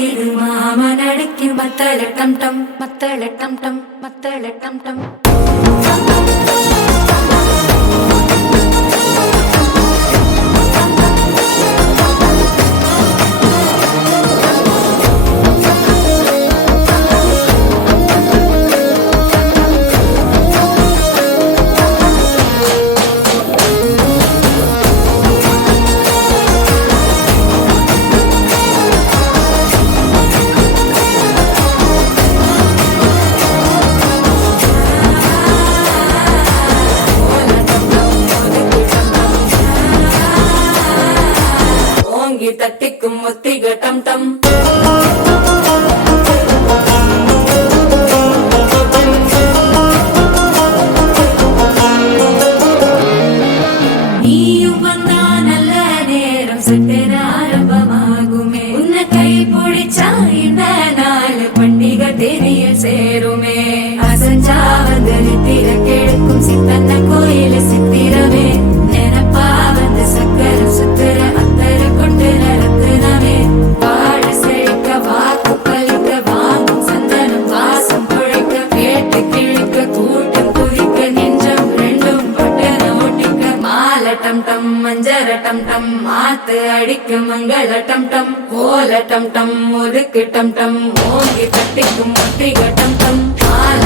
அடிக்குது மாமன் அடிக்கு மத்தள டம் டம் மத்தள டம் டம் மத்தள டம் டம். தட்டிக்கும் முத்திக டம் டம். நீயும் வந்தா நல்ல நேரம் சட்டென ஆரம்பமாகுமே. உன்னை கை பிடிச்சா இந்த நாள் பண்டிகை தெரியல் சேருமே. அசஞ்சா வந்து நித்திர கெடுக்கும் சித்தன்ன கோயில சித்திரமே. நினப்பா வந்து சக்கர சுத்திர அத்தர கொண்டு நடத்துனவே. வாழ செழிக்க வாக்கு பலிக்க வாங்கும் சந்தனம் வாசம் குழைக்க கேட்டு கிழிக்க கூட்டம் குதிக்க நெஞ்சம் ரெண்டும் பட்டன ஒட்டிக்க. மால டம் டம் மஞ்சர டம் டம் மாத்து அடிக்க மங்கள டம் டம் கோல டம் டம் ஒதுக்கு டம் டம் ஓங்கி தட்டிக்கும் முத்திக டம் டம். மால